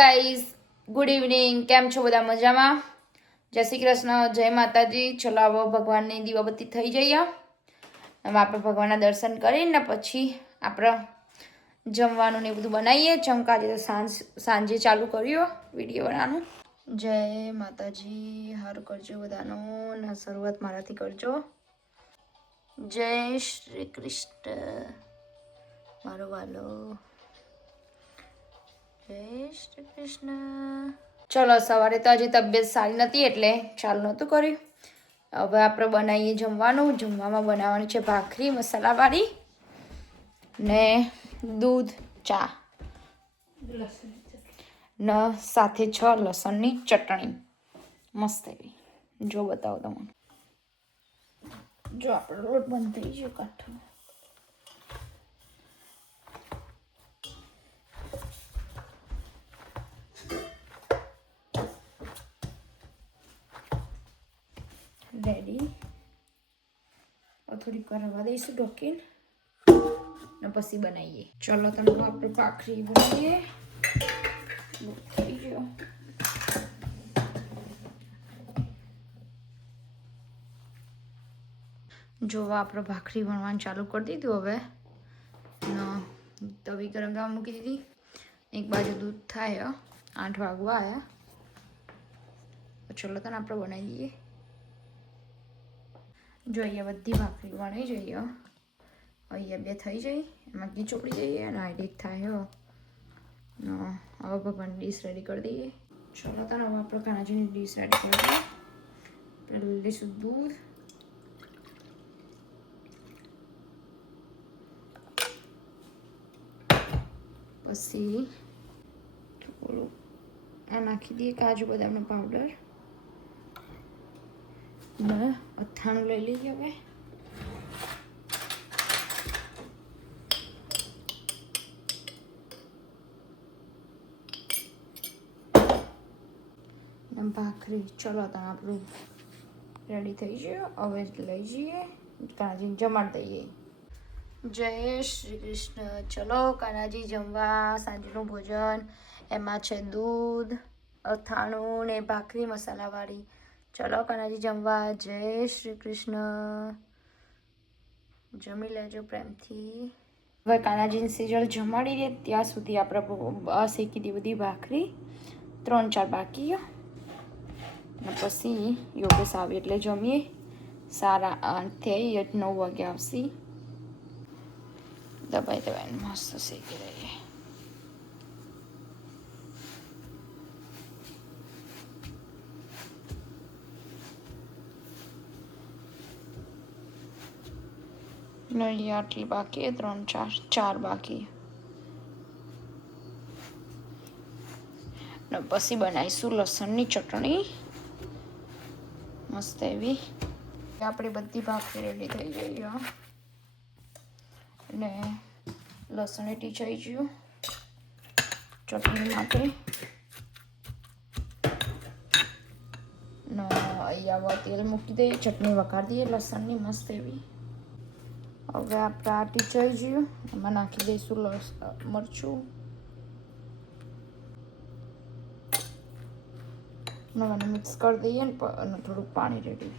Guys, good evening. કેમ છો બધા? મજામાં? જય શ્રી કૃષ્ણ, જય માતાજી. ચલો આવો ભગવાનની દીવાબત્તી થઈ જઈએ. હવે આપણે ભગવાનના દર્શન કરીને પછી આપણે જમવાનું ને બધું બનાવીએ. ચમકાજે તો સાંજે ચાલુ કર્યો વિડીયો બનાવવાનું. જય માતાજી. સારું કરજો બધાનું ને શરૂઆત મારાથી કરજો. જય શ્રી કૃષ્ણ મારો વાલો. જય શ્રી કૃષ્ણ. ચલો સવારે તો હજી તબિયત સારી નથી એટલે ચાલુ નહોતું કર્યું. હવે આપણે બનાવીએ જમવાનું. જમવામાં બનાવવાની છે ભાખરી મસાલાવાળી ને દૂધ ચા ને સાથે 6 લસણની ચટણી મસ્ત એવી. જો બતાવો તમને. જો આપણો લોટ બંધ થઈ ગયો કાઠો. રેડી. થોડીક વાર રવા દઈશું ઢોકીને ને પછી બનાવીએ. ચલો તમે આપણે ભાખરી બનાવીએ. થઈ ગયો. જો આપણે ભાખરી વણવાનું ચાલુ કરી દીધું. હવે તવી ગરમ થવા મૂકી દીધી. એક બાજુ દૂધ થાય 8 વાગવા આવ્યા. ચલો તને આપણે બનાવી દઈએ. જો અહીંયા બધી ભાખરી વણાઈ જઈએ. અહીંયા 2 થઈ જાય, એમાં ઘી ચોપડી જઈએ અને આ 1 થાય. હવે ભગવાનની ડીશ રેડી કરી દઈએ. ચલો તને હવે આપણે કાનાજીની ડીશ રેડી કરી દઈએ. પહેલાં લઈશું દૂધ. પછી થોડું આ નાખી દઈએ કાજુ બદામનો પાવડર ને અથાણું લઈ લઈએ. હવે ભાખરી. ચલો તો આપણું રેડી થઈ ગયું. હવે લઈ જઈએ કાનાજીને જમાડી દઈએ. જય શ્રી કૃષ્ણ. ચલો કાનાજી જમવા. સાંજનું ભોજન એમાં છે દૂધ, અથાણું ને ભાખરી મસાલાવાળી. ચલો કાનાજી જમવા. જય શ્રી કૃષ્ણ. જમી લેજો પ્રેમથી. હવે કાનાજીને સિજલ જમાડી દે ત્યાં સુધી આપણે શેકી દી બધી ભાખરી. 3-4 બાકી ને પછી યોગેશ આવે એટલે જમીએ. સારા 8 થઈ 9 વાગે આવશે. દબાઈ મસ્ત શેકી દઈએ. નહીં આટલી બાકી, 3-4 બાકી. ને પછી બનાવીશું લસણની ચટણી મસ્ત એવી. આપણી બધી ભાખરી રેડી થઈ ગઈ ને લસણ ટીચાઈ ગયું ચટણી માટે. ને અહીંયા તેલ મૂકી દઈએ, ચટણી વઘાર દઈએ લસણની મસ્ત એવી. હવે આપણે આ ટીચાઈ ગયું, એમાં નાખી દઈશું મરચું. મને મિક્સ કરી દઈએ ને થોડુંક પાણી રેડી.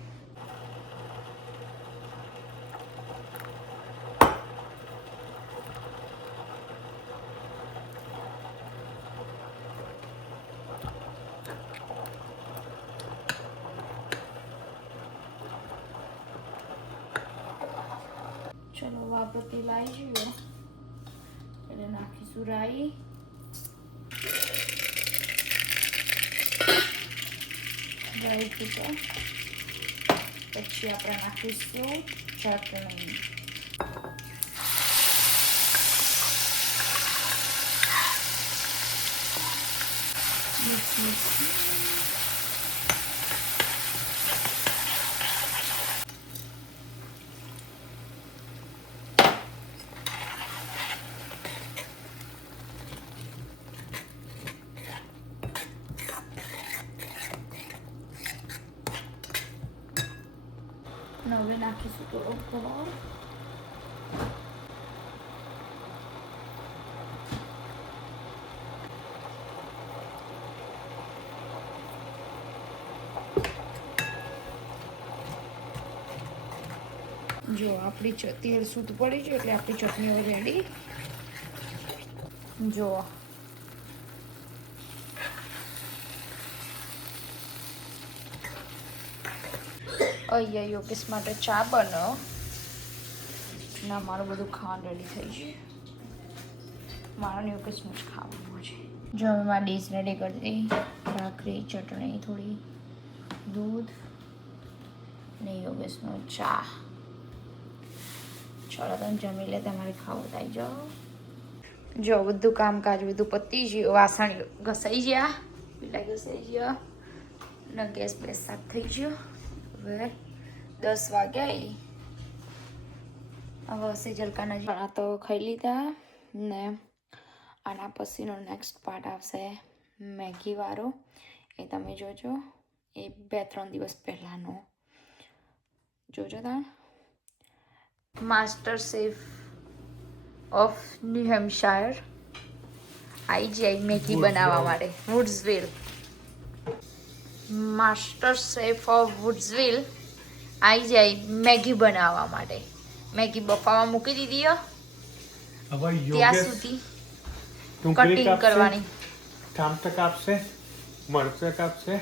ચલો આપણે તેલ આવી ગયું એટલે નાખીશું રાઈ. રાઈ પછી આપણે નાખીશું ચટણી. હવે નાખીશું થોડો ગોળ. જો આપણી તેલ સૂટ પડી છે એટલે આપણી ચટણી હવે રેડી. જો અહીંયા યોગેશ માટે ચા બનો ના મારું બધું ખાવાનું રેડી થઈ ગયું. મારા યોગેશનું જ ખાવાનું છે. જો હવે મારી ડીશ રેડી કરી દીધી. ભાખરી, ચટણી, થોડી દૂધ ને યોગેશનું ચા. ચલો તમે જમી લે, તમારે ખાવું થઈ જાઓ. જો બધું કામકાજ બધું પતી ગયું. વાસણ ઘસાઈ ગયા, પીલા ઘસાઈ ગયા ને ગેસ બેસ સાફ થઈ ગયો. હવે 10 વાગ્યા. હવે સેજલકાના ચણા તો ખાઈ લીધા ને આના પછીનો નેક્સ્ટ પાર્ટ આવશે મેગી વાળો. એ તમે જોજો. એ 2-3 દિવસ પહેલાંનો જોજો તમે. Master chef of new Hampshire આવી જાય મેગી બનાવવા માટે. વુડ્સવિલ માસ્ટર શેફ ઓફ વુડ્સવિલ આવી જાય મેગી બનાવવા માટે. મેગી બફાવા મૂકી દીધી ત્યાં સુધી કટિંગ કરવાની. ટામેટા કાપશે, મરચાં કાપશે,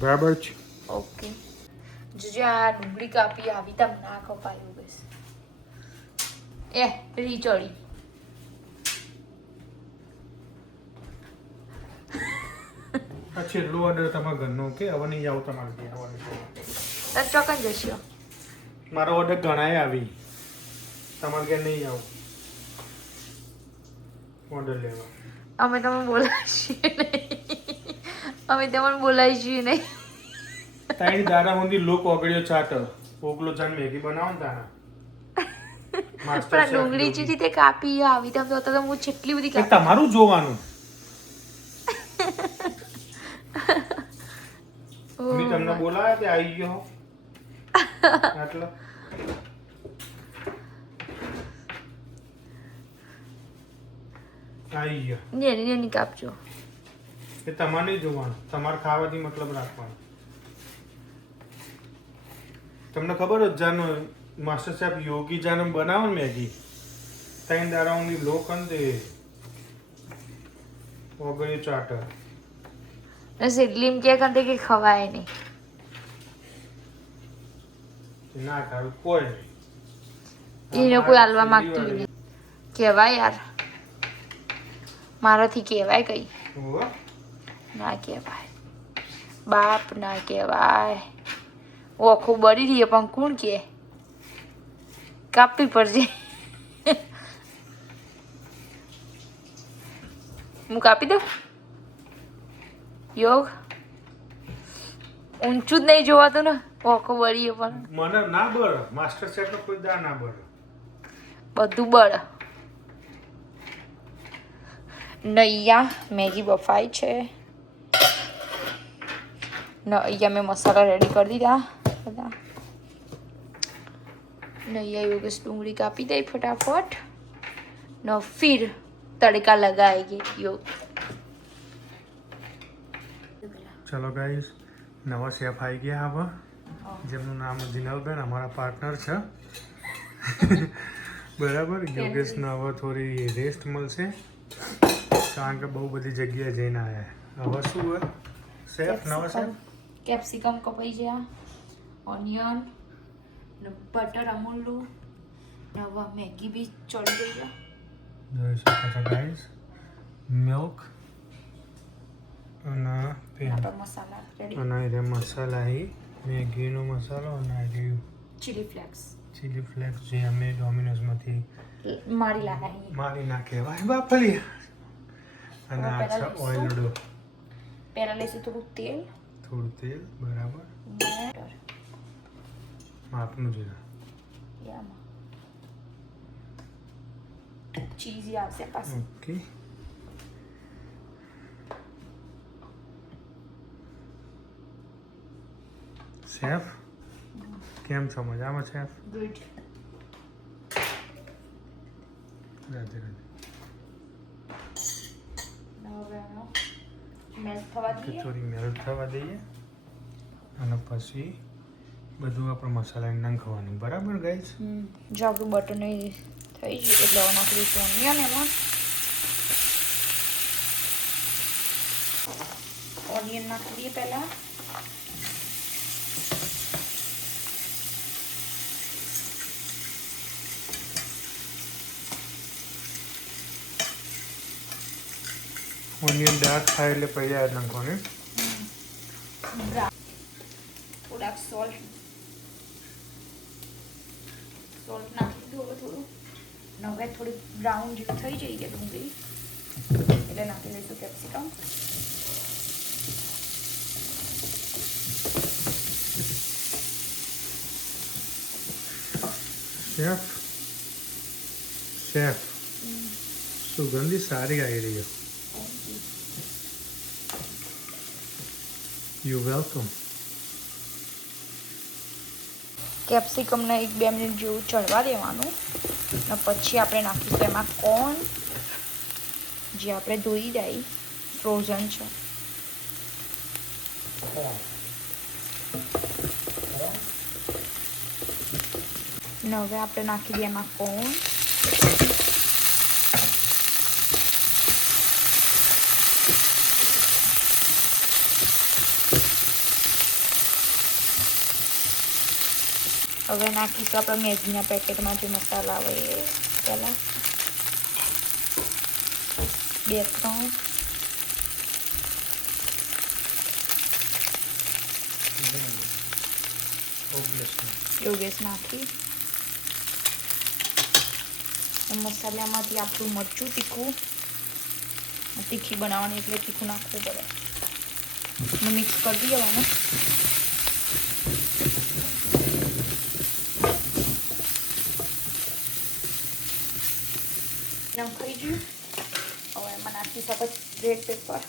બરાબર છે. ઓકે. જો આ ડુંગળી કાપી આવી તમે ના કપાયું બસ. એ પેલી ચડી આ છેલ્લો ઓર્ડર તમારા ઘરનો કે હવે નહીં આવું તમારે ત્યાં આવવાનું. તાર ચોકન જશો. મારો ઓર્ડર ઘણાય આવી, તમારે ઘેર નહીં આવું ઓર્ડર લેવા. અમે તમે બોલાવીએ નહીં. અમે તમને બોલાવીએ નહીં. તારી દારા સુધી લોક ઓગળ્યો ચાટ ઓગલો જાન મેગી બનાવો ને તારા પણ ડુંગળી જે રીતે કાપી આવી તેમ તો હું જેટલી બધી કાપી. તમારું જોવાનું. મેં તમને બોલાવ્યા તે આવી ગયો આટલો. આવી ગયો ને કાપજો. એ તમારે નહીં જોવાનું, તમારે ખાવાથી મતલબ રાખવાનો. તમને ખબર જ જાનો માસ્ટર સાહેબ યોગી જાને બનાવો ને મેગી 3 દારાઓની લોક અંતે ઓગળી ચાટર સિડલીમ કે કંતે કે ખવાય નહીં. ના ખાવ કોઈ એને કોઈ હાલવા માંગતું નહીં. કહેવાય યાર, મારાથી કહેવાય કઈ ના કહેવાય. બાપ ના કહેવાય. ઓખો બળી રહીએ પણ કોણ કે કાપવી પડશે. હું કાપી દઉં. યોગ ઊંચું જ નહીં જોવાતું ને. ઓખો બળીએ પણ મને ના બળ. માસ્ટર શેફ નો કોઈ દા ના બળ. બધું બળ. નૈયા મેગી બફાઈ છે ને અહીંયા મેં મસાલા રેડી કરી દીધા બધા. નૈયા યોગેશ ડુંગળી કાપી દઈ ફટાફટ ને ફિર તડકા લગાએંગે योग. ચલો ગાઈસ, નવા શેફ આવી ગયા હવે, જેમનું નામ જીનલબેન, અમારા પાર્ટનર છે. બરાબર. યોગેશને હવે થોડી રેસ્ટ મળશે કારણ કે બહુ બધી જગ્યાએ જઈને આવ્યા. હવે શું હોય શેફ નવા શેફ? કેપ્સિકમ કપાઈ ગયા, ઓનિયન ને બટર અમૂલનું નવા મેગી બી ચડી ગઈ છે. જોઈ શકો છો ગાઈસ, મિલ્ક અને મસાલા રેડી. અને એ મસાલા એ મેગીનો મસાલો અને ચીલી ફ્લેક્સ જે અમે ડોમિનોઝમાંથી મારી નાખે બાપલી. અને આ છે ઓઇલડો. પહેલા લઈશું થોડું તેલ. બરાબર માપનું જીરા. ચીઝ આવશે પાછું. ઓકે. શેફ કેમ છો? મજામાં chef? Good. Radhe Radhe. Melt થવા દઈએ. કચોરી મેલ્ટ થવા દઈએ અને પછી બધું આપણે મસાલા નાખવાનું, બરાબર ગાઈસ? જો આપણું બટર નહીં થઈ ગયું એટલે હવે નાખી દઈશું ઓનિયન એમાં. ઓનિયન નાખી દઈએ પહેલાં. ઓનિયન ડાર્ક થાય એટલે પછી આ નાખવાનું. થોડાક સોલ્ટ નાખી દીધું હવે થોડું. હવે થોડી બ્રાઉન જેવું થઈ જઈએ ડુંગળી એટલે નાખી દઈશું કેપ્સિકમ. શેફ સુગંધી સારી આવી રહી છે. You welcome. કેપ્સિકમને 1-2 મિનિટ જેવું ચડવા દેવાનું અને પછી આપણે નાખીશું એમાં કોર્ન જે આપણે ધોઈ દઈ ફ્રોઝન છે. અને હવે આપણે નાખી દઈએ એમાં કોર્ન. હવે નાખીશું આપણે મેગીના પેકેટમાં જે મસાલા આવે એ પહેલાં 2-3 યોગેશ નાખી મસાલામાંથી આપણું મરચું તીખું તીખી બનાવવાની એટલે તીખું નાખવું પડે. મિક્સ કરી દેવાનું. નખાઈ ગયું. હવે એમાં નાખી શકો રેડ પેપર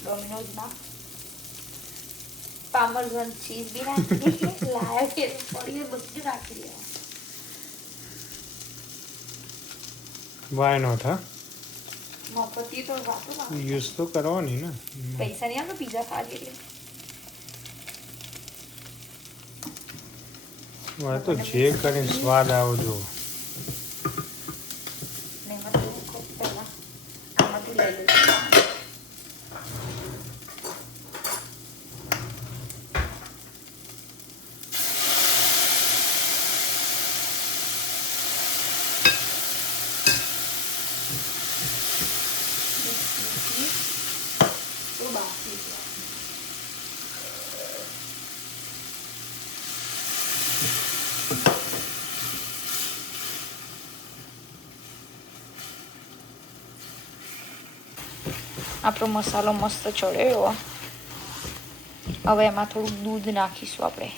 ડોમિનોઝમાં પાર્મેઝન ચીઝ બી નાખી લાયા કે પડી બધું નાખી દેવાનું. વાય નોટ હા મફતી તો વાતો યુઝ તો કરવાની ને. પૈસા નહીં આવે પીઝા ખાલી એટલે તો જે કરીને સ્વાદ આવજો. આમાંથી લઈ લઈશું. આપણો મસાલો મસ્ત ચડ્યો. હવે એમાં થોડુંક દૂધ નાખીશું આપણે.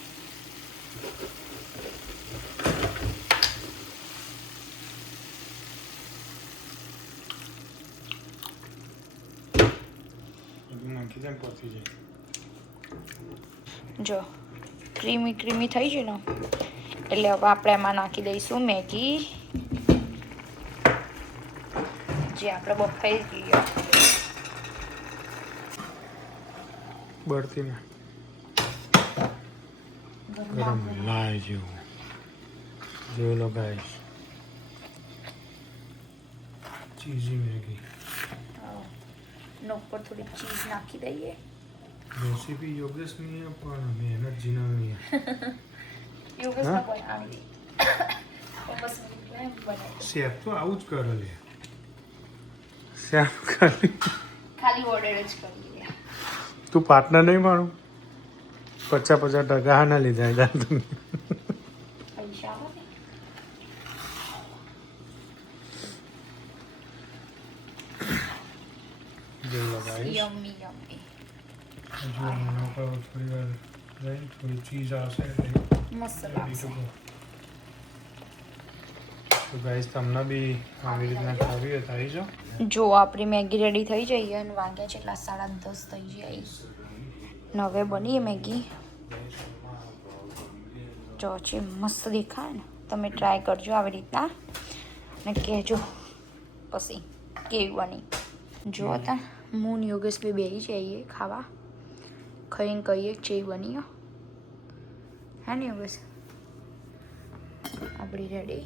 જો ક્રીમી થઈ છે ને એટલે હવે આપણે એમાં નાખી દઈશું મેગી જે આપણે બફાઈ ગઈ બળતી ને ગરમ લાય જેવું જોઈ લો ગાઈસ. ચીઝી મેગી ઉપર થોડી ચીઝ નાખી દઈએ. રેસીપી યોગેશની પણ મહેનત જીનાની યોગેશ બનાવી બસ શેફ તો આવું જ કરે લે. શેફ ખાલી ઓર્ડર જ કરી લે. તું પાર્ટનર નહીં મારું 50% ના લીધા જા તમે પૈસા યમ્મી યમ્મી. થોડી વાર થોડી ચીઝ આવશે મસ્ત લાગશે. તો ગાઈસ તમને બી આવી રીતના ખાવી હોય તો આવી જાઓ. જો આપણી મેગી રેડી થઈ જઈએ અને વાગ્યા છે એટલા 10:30 થઈ જાય ને હવે બનીએ મેગી. જો છે મસ્ત દેખાય ને. તમે ટ્રાય કરજો આવી રીતના ને કહેજો પછી કેવી બની. જો હતા મૂન યોગેશ બી બેસી જઈએ ખાવા ખાઈને કહીએ ચે બની હે ને બસ આપણી રેડી.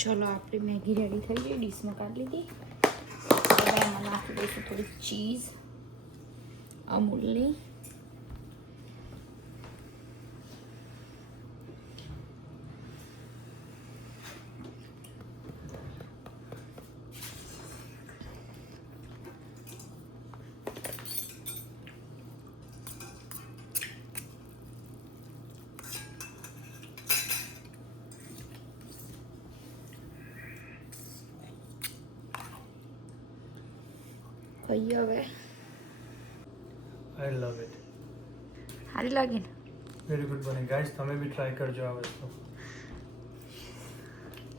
ચલો આપણી મેગી રેડી થઈ ગઈ, ડીશમાં કાઢી લીધી. હવે એમાં નાખી દઈશું થોડી ચીઝ અમૂલની. કહીએ હવે આઈ લવ ઇટ. સારી લાગી ને? વેરી ગુડ બની ગાઈસ, તમે બી ટ્રાય કરજો આ વસ્તુ.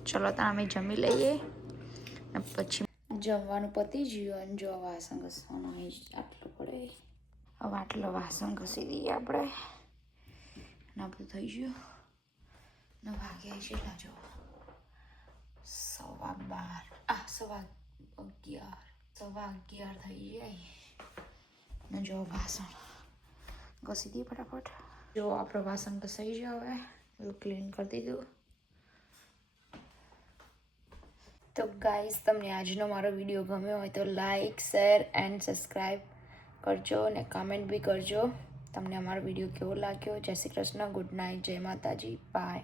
ચલો તો અમે જમી લઈએ અને પછી જમવાનું પતી ગયું. અને જો વાસણ ઘસવાનું અહીં આટલું પડે, હવે આટલો વાસણ ઘસી દઈએ આપણે અને આપણું થઈ ગયું. ને વાગ્યા છે એટલા જો 11:15 થઈ જાય. ને જો વાસણ ઘસી દઈએ ફટાફટ. જો આપણો વાસણ ઘસાઈ ગયો, હવે બધું ક્લીન કરી દીધું. તો ગાઈઝ, તમને આજનો મારો વિડીયો ગમ્યો હોય તો લાઈક, શેર એન્ડ સબસ્ક્રાઈબ કરજો અને કમેન્ટ બી કરજો તમને અમારો વિડીયો કેવો લાગ્યો. જય શ્રી કૃષ્ણ, ગુડ નાઇટ, જય માતાજી, બાય.